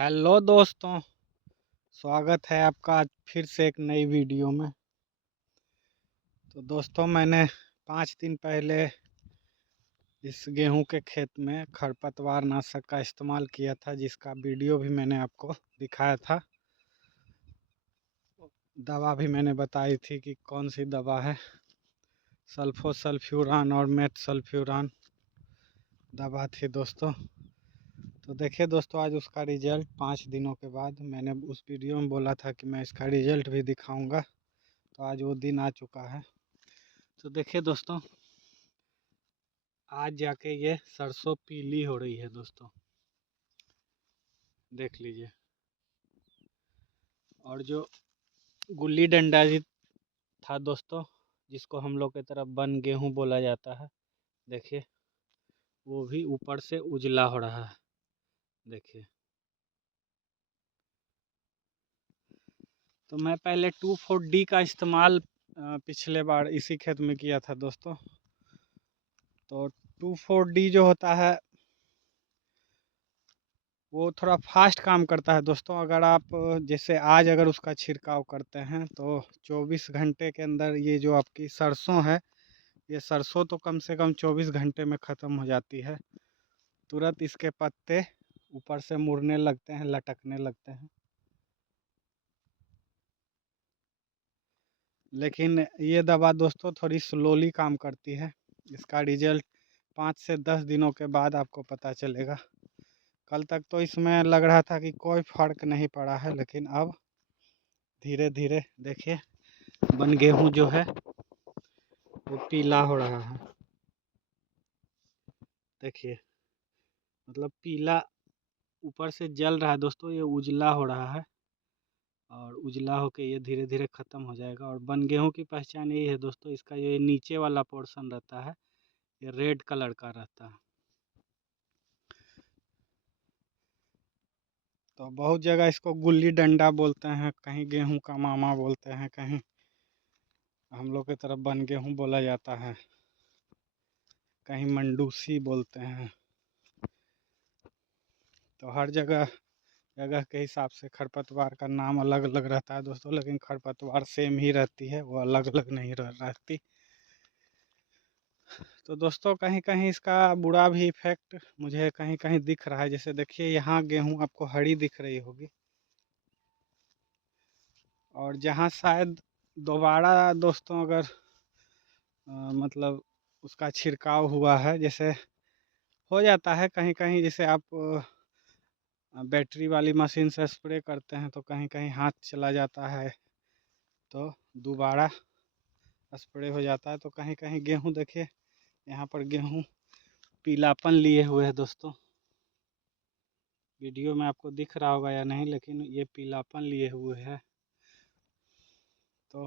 Hello दोस्तों, स्वागत है आपका आज फिर से एक नई वीडियो में। तो दोस्तों मैंने 5 दिन पहले इस गेहूं के खेत में खरपतवार नाशक का इस्तेमाल किया था, जिसका वीडियो भी मैंने आपको दिखाया था। दवा भी मैंने बताई थी कि कौन सी दवा है, सल्फोसल्फ्यूरान और मेटसल्फ्यूरान दवा थी दोस्तों। तो देखिए दोस्तों, आज उसका रिजल्ट 5 दिनों के बाद, मैंने उस वीडियो में बोला था कि मैं इसका रिजल्ट भी दिखाऊंगा, तो आज वो दिन आ चुका है। तो देखिए दोस्तों, आज जाके ये सरसों पीली हो रही है दोस्तों, देख लीजिए। और जो गुल्ली डंडा भी था दोस्तों, जिसको हम लोग की तरफ बन गेहूं बोला जाता है, देखिए वो भी ऊपर से उजला हो रहा है, देखिए। तो मैं पहले 2,4-D का इस्तेमाल पिछले बार इसी खेत में किया था दोस्तों। तो 2,4-D जो होता है वो थोड़ा फास्ट काम करता है दोस्तों। अगर आप जैसे आज अगर उसका छिड़काव करते हैं तो 24 घंटे के अंदर ये जो आपकी सरसों है, ये सरसों तो कम से कम 24 घंटे में ख़त्म हो जाती है। तुरंत इसके पत्ते ऊपर से मुड़ने लगते हैं, लटकने लगते हैं। लेकिन ये दवा दोस्तों थोड़ी स्लोली काम करती है। इसका रिजल्ट 5 से 10 दिनों के बाद आपको पता चलेगा। कल तक तो इसमें लग रहा था कि कोई फ़र्क नहीं पड़ा है, लेकिन अब धीरे धीरे देखिए बन गेहूँ जो है वो पीला हो रहा है, देखिए। मतलब पीला ऊपर से जल रहा है दोस्तों, ये उजला हो रहा है और उजला होके ये धीरे धीरे ख़त्म हो जाएगा। और बन गेहूँ की पहचान यही है दोस्तों, इसका ये नीचे वाला पोर्शन रहता है ये रेड कलर का रहता है। तो बहुत जगह इसको गुल्ली डंडा बोलते हैं, कहीं गेहूं का मामा बोलते हैं, कहीं हम लोग की तरफ बन गेहूं बोला जाता है, कहीं मंडूसी बोलते हैं। तो हर जगह जगह के हिसाब से खरपतवार का नाम अलग अलग रहता है दोस्तों, लेकिन खरपतवार सेम ही रहती है, वो अलग अलग नहीं रहती। तो दोस्तों कहीं कहीं इसका बुरा भी इफेक्ट मुझे कहीं कहीं दिख रहा है। जैसे देखिए यहाँ गेहूं आपको हरी दिख रही होगी, और जहाँ शायद दोबारा दोस्तों अगर मतलब उसका छिड़काव हुआ है, जैसे हो जाता है कहीं कहीं, जैसे आप बैटरी वाली मशीन से स्प्रे करते हैं तो कहीं कहीं हाथ चला जाता है तो दोबारा स्प्रे हो जाता है। तो कहीं कहीं गेहूं देखिए, यहाँ पर गेहूं पीलापन लिए हुए है दोस्तों। वीडियो में आपको दिख रहा होगा या नहीं, लेकिन ये पीलापन लिए हुए है। तो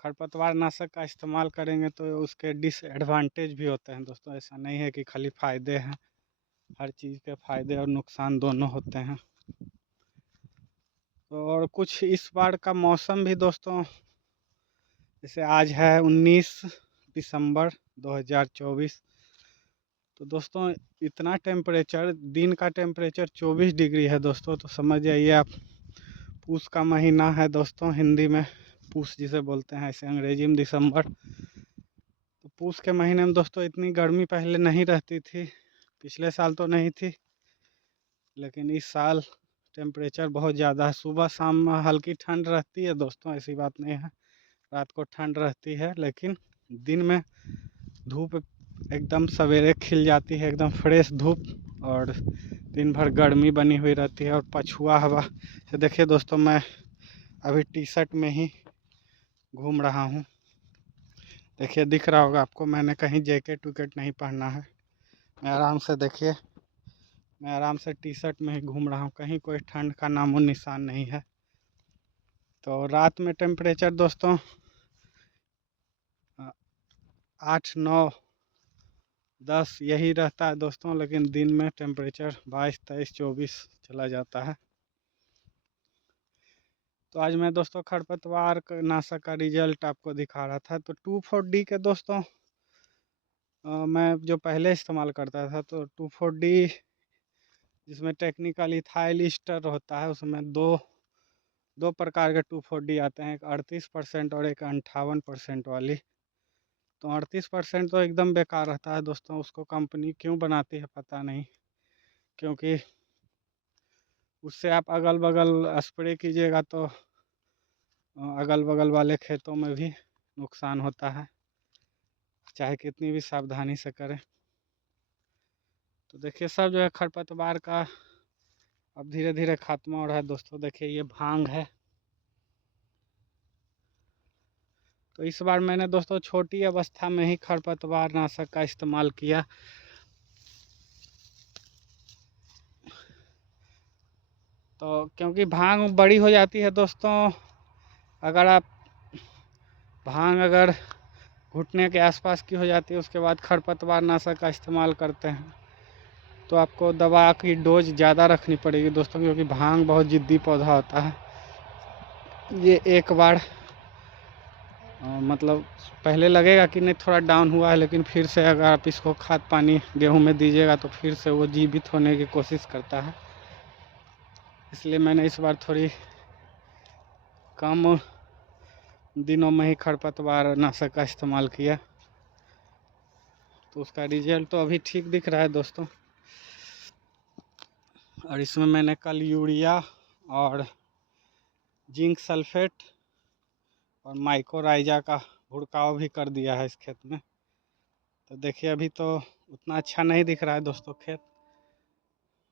खरपतवार नाशक का इस्तेमाल करेंगे तो उसके डिसएडवांटेज भी होते हैं दोस्तों। ऐसा नहीं है कि खाली फ़ायदे हैं, हर चीज़ के फ़ायदे और नुकसान दोनों होते हैं। और कुछ इस बार का मौसम भी दोस्तों, जैसे आज है 19 दिसंबर 2024, तो दोस्तों इतना टेम्परेचर, दिन का टेम्परेचर 24 डिग्री है दोस्तों। तो समझ जाइए आप, पूस का महीना है दोस्तों, हिंदी में पूस जिसे बोलते हैं, ऐसे अंग्रेजी में दिसंबर। तो पूस के महीने में दोस्तों इतनी गर्मी पहले नहीं रहती थी, पिछले साल तो नहीं थी, लेकिन इस साल टेम्परेचर बहुत ज़्यादा है। सुबह शाम हल्की ठंड रहती है दोस्तों, ऐसी बात नहीं है, रात को ठंड रहती है, लेकिन दिन में धूप एकदम सवेरे खिल जाती है, एकदम फ्रेश धूप, और दिन भर गर्मी बनी हुई रहती है और पछुआ हवा से। देखिए दोस्तों, मैं अभी टी शर्ट में ही घूम रहा हूँ, देखिए दिख रहा होगा आपको, मैंने कहीं जैकेट वैकेट नहीं पहना है। मैं आराम से देखिए, मैं आराम से टी शर्ट में ही घूम रहा हूँ, कहीं कोई ठंड का नामो निशान नहीं है। तो रात में टेम्परेचर दोस्तों 8, 9, 10 यही रहता है दोस्तों, लेकिन दिन में टेम्परेचर 22, 23, 24 चला जाता है। तो आज मैं दोस्तों खरपतवार नाशक का रिजल्ट आपको दिखा रहा था। तो 2,4-D के दोस्तों मैं जो पहले इस्तेमाल करता था, तो 2,4-D जिसमें टेक्निकल इथाइल ईस्टर होता है। उसमें दो दो प्रकार के 2,4-D आते हैं, एक 38% और एक 58% वाली। तो 38% तो एकदम बेकार रहता है दोस्तों, उसको कंपनी क्यों बनाती है पता नहीं, क्योंकि उससे आप अगल बगल स्प्रे कीजिएगा तो अगल बगल वाले खेतों में भी नुकसान होता है, चाहे कितनी भी सावधानी से करें। तो देखिए सब जो है खरपतवार का अब धीरे धीरे खात्मा हो रहा है दोस्तों। देखिए ये भांग है। तो इस बार मैंने दोस्तों छोटी अवस्था में ही खरपतवार नाशक का इस्तेमाल किया। तो क्योंकि भांग बड़ी हो जाती है दोस्तों, अगर आप भांग अगर घुटने के आसपास की हो जाती है, उसके बाद खरपतवार नाशक का इस्तेमाल करते हैं, तो आपको दवा की डोज ज़्यादा रखनी पड़ेगी दोस्तों, क्योंकि भांग बहुत ज़िद्दी पौधा होता है। ये एक बार मतलब पहले लगेगा कि नहीं थोड़ा डाउन हुआ है, लेकिन फिर से अगर आप इसको खाद पानी गेहूं में दीजिएगा तो फिर से वो जीवित होने की कोशिश करता है। इसलिए मैंने इस बार थोड़ी कम दिनों में ही खरपतवार नाशक का इस्तेमाल किया, तो उसका रिजल्ट तो अभी ठीक दिख रहा है दोस्तों। और इसमें मैंने कल यूरिया और जिंक सल्फेट और माइकोराइजा का भुड़काव भी कर दिया है इस खेत में। तो देखिए अभी तो उतना अच्छा नहीं दिख रहा है दोस्तों खेत,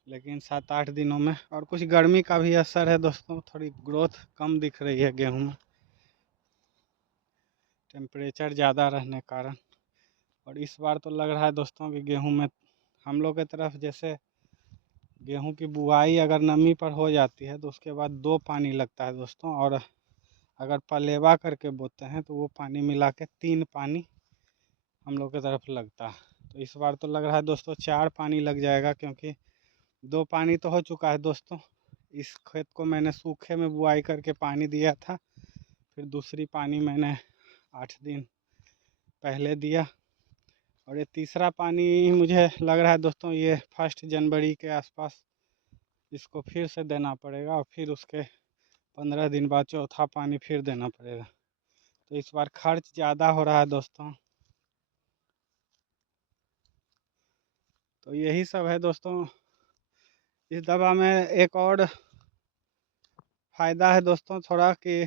लेकिन 7-8 दिनों में, और कुछ गर्मी का भी असर है दोस्तों, थोड़ी ग्रोथ कम दिख रही है गेहूं में, टेम्परेचर ज़्यादा रहने कारण। और इस बार तो लग रहा है दोस्तों कि गेहूं में हम लोग की तरफ जैसे गेहूं की बुआई अगर नमी पर हो जाती है तो उसके बाद 2 पानी लगता है दोस्तों, और अगर पलेवा करके बोते हैं तो वो पानी मिला के 3 पानी हम लोग की तरफ लगता है। तो इस बार तो लग रहा है दोस्तों 4 पानी लग जाएगा, क्योंकि 2 पानी तो हो चुका है दोस्तों। इस खेत को मैंने सूखे में बुआई करके पानी दिया था, फिर दूसरी पानी मैंने 8 दिन पहले दिया, और ये तीसरा पानी मुझे लग रहा है दोस्तों ये 1 जनवरी के आसपास इसको फिर से देना पड़ेगा, और फिर उसके 15 दिन बाद चौथा पानी फिर देना पड़ेगा। तो इस बार खर्च ज़्यादा हो रहा है दोस्तों। तो यही सब है दोस्तों। इस दवा में एक और फ़ायदा है दोस्तों थोड़ा, कि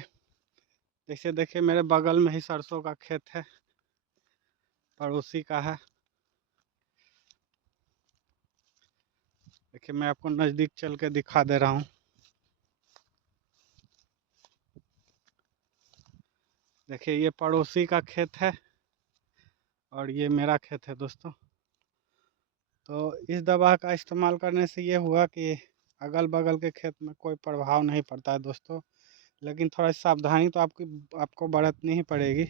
जैसे देखिए मेरे बगल में ही सरसों का खेत है, पड़ोसी का है। देखिए मैं आपको नज़दीक चल के दिखा दे रहा हूँ। देखिए ये पड़ोसी का खेत है और ये मेरा खेत है दोस्तों। तो इस दवा का इस्तेमाल करने से ये हुआ कि अगल बगल के खेत में कोई प्रभाव नहीं पड़ता है दोस्तों, लेकिन थोड़ा सावधानी तो आपको बरतनी ही पड़ेगी।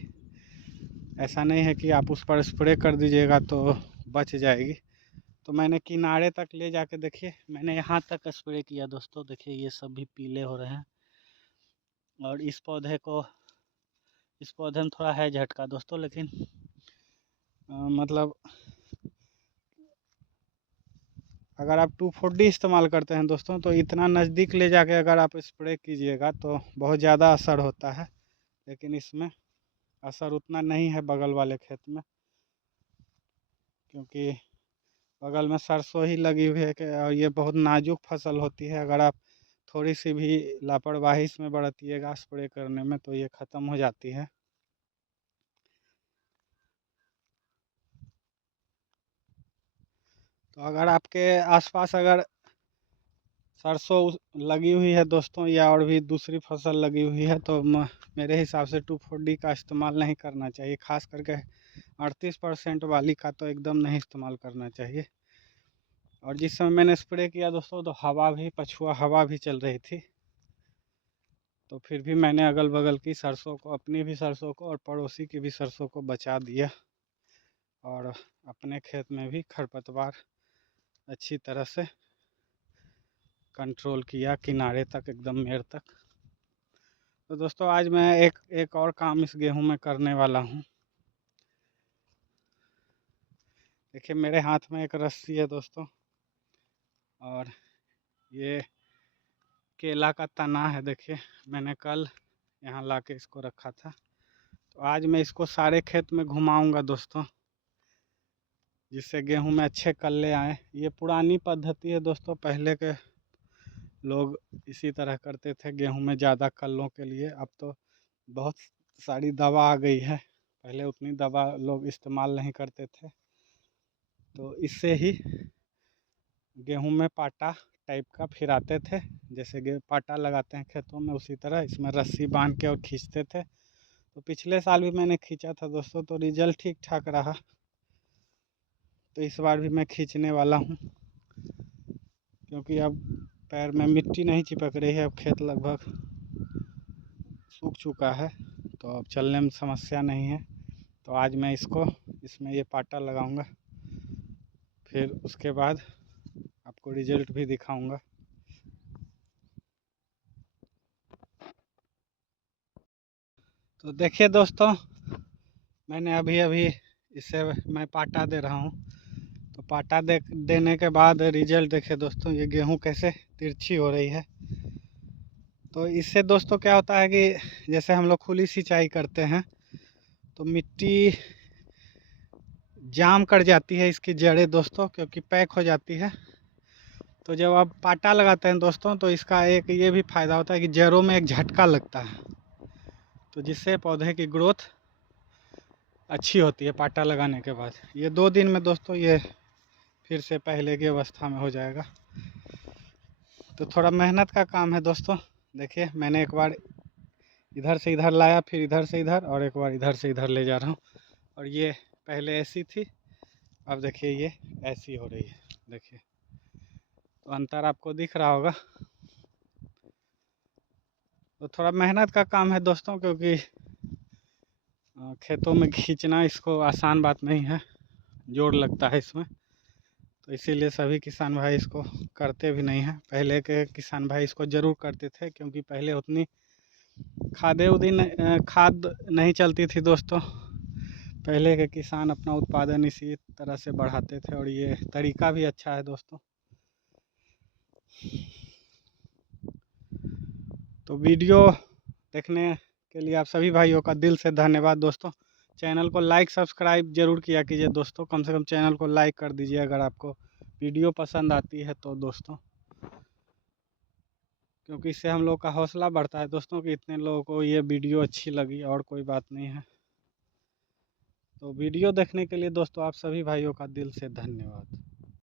ऐसा नहीं है कि आप उस पर स्प्रे कर दीजिएगा तो बच जाएगी। तो मैंने किनारे तक ले जाके देखिए मैंने यहाँ तक स्प्रे किया दोस्तों। देखिए ये सब भी पीले हो रहे हैं, और इस पौधे में थोड़ा है झटका दोस्तों, लेकिन मतलब अगर आप 2,4-D इस्तेमाल करते हैं दोस्तों तो इतना नज़दीक ले जाके अगर आप स्प्रे कीजिएगा तो बहुत ज़्यादा असर होता है, लेकिन इसमें असर उतना नहीं है बगल वाले खेत में, क्योंकि बगल में सरसों ही लगी हुई है और ये बहुत नाजुक फसल होती है। अगर आप थोड़ी सी भी लापरवाही इसमें बरतिएगा स्प्रे करने में तो ये ख़त्म हो जाती है। तो अगर आपके आसपास अगर सरसों लगी हुई है दोस्तों, या और भी दूसरी फसल लगी हुई है, तो मेरे हिसाब से 2,4-D का इस्तेमाल नहीं करना चाहिए। ख़ास करके 38% वाली का तो एकदम नहीं इस्तेमाल करना चाहिए। और जिस समय मैंने स्प्रे किया दोस्तों तो पछुआ हवा भी चल रही थी, तो फिर भी मैंने अगल बगल की सरसों को, अपनी भी सरसों को और पड़ोसी की भी सरसों को बचा दिया, और अपने खेत में भी खरपतवार अच्छी तरह से कंट्रोल किया, किनारे तक एकदम मेड़ तक। तो दोस्तों आज मैं एक और काम इस गेहूं में करने वाला हूं। देखिए मेरे हाथ में एक रस्सी है दोस्तों, और ये केला का तना है, देखिए मैंने कल यहाँ ला के इसको रखा था। तो आज मैं इसको सारे खेत में घुमाऊंगा दोस्तों, जिससे गेहूं में अच्छे कल्ले आए। ये पुरानी पद्धति है दोस्तों, पहले के लोग इसी तरह करते थे गेहूं में ज़्यादा कल्लों के लिए। अब तो बहुत सारी दवा आ गई है, पहले उतनी दवा लोग इस्तेमाल नहीं करते थे। तो इससे ही गेहूं में पाटा टाइप का फिराते थे, जैसे पाटा लगाते हैं खेतों में, उसी तरह इसमें रस्सी बांध के और खींचते थे। तो पिछले साल भी मैंने खींचा था दोस्तों, तो रिजल्ट ठीक ठाक रहा। तो इस बार भी मैं खींचने वाला हूँ, क्योंकि अब पैर में मिट्टी नहीं चिपक रही है, अब खेत लगभग सूख चुका है, तो अब चलने में समस्या नहीं है। तो आज मैं इसमें ये पाटा लगाऊंगा, फिर उसके बाद आपको रिजल्ट भी दिखाऊंगा। तो देखिए दोस्तों, मैंने अभी इसे मैं पाटा दे रहा हूँ। तो पाटा देने के बाद रिजल्ट देखिए दोस्तों, ये गेहूँ कैसे तिरछी हो रही है। तो इससे दोस्तों क्या होता है कि जैसे हम लोग खुली सिंचाई करते हैं तो मिट्टी जाम कर जाती है, इसकी जड़ें दोस्तों, क्योंकि पैक हो जाती है। तो जब आप पाटा लगाते हैं दोस्तों, तो इसका एक ये भी फ़ायदा होता है कि जड़ों में एक झटका लगता है, तो जिससे पौधे की ग्रोथ अच्छी होती है पाटा लगाने के बाद। ये 2 दिन में दोस्तों ये फिर से पहले की अवस्था में हो जाएगा। तो थोड़ा मेहनत का काम है दोस्तों। देखिए मैंने एक बार इधर से इधर लाया, फिर इधर से इधर, और एक बार इधर से इधर ले जा रहा हूँ। और ये पहले ऐसी थी, अब देखिए ये ऐसी हो रही है। देखिए तो अंतर आपको दिख रहा होगा। तो थोड़ा मेहनत का काम है दोस्तों, क्योंकि खेतों में खींचना इसको आसान बात नहीं है, जोर लगता है इसमें। तो इसीलिए सभी किसान भाई इसको करते भी नहीं हैं। पहले के किसान भाई इसको ज़रूर करते थे, क्योंकि पहले उतनी खाद नहीं चलती थी दोस्तों। पहले के किसान अपना उत्पादन इसी तरह से बढ़ाते थे, और ये तरीका भी अच्छा है दोस्तों। तो वीडियो देखने के लिए आप सभी भाइयों का दिल से धन्यवाद दोस्तों। चैनल को लाइक सब्सक्राइब ज़रूर किया कीजिए दोस्तों, कम से कम चैनल को लाइक कर दीजिए अगर आपको वीडियो पसंद आती है तो दोस्तों, क्योंकि इससे हम लोग का हौसला बढ़ता है दोस्तों कि इतने लोगों को ये वीडियो अच्छी लगी, और कोई बात नहीं है। तो वीडियो देखने के लिए दोस्तों आप सभी भाइयों का दिल से धन्यवाद।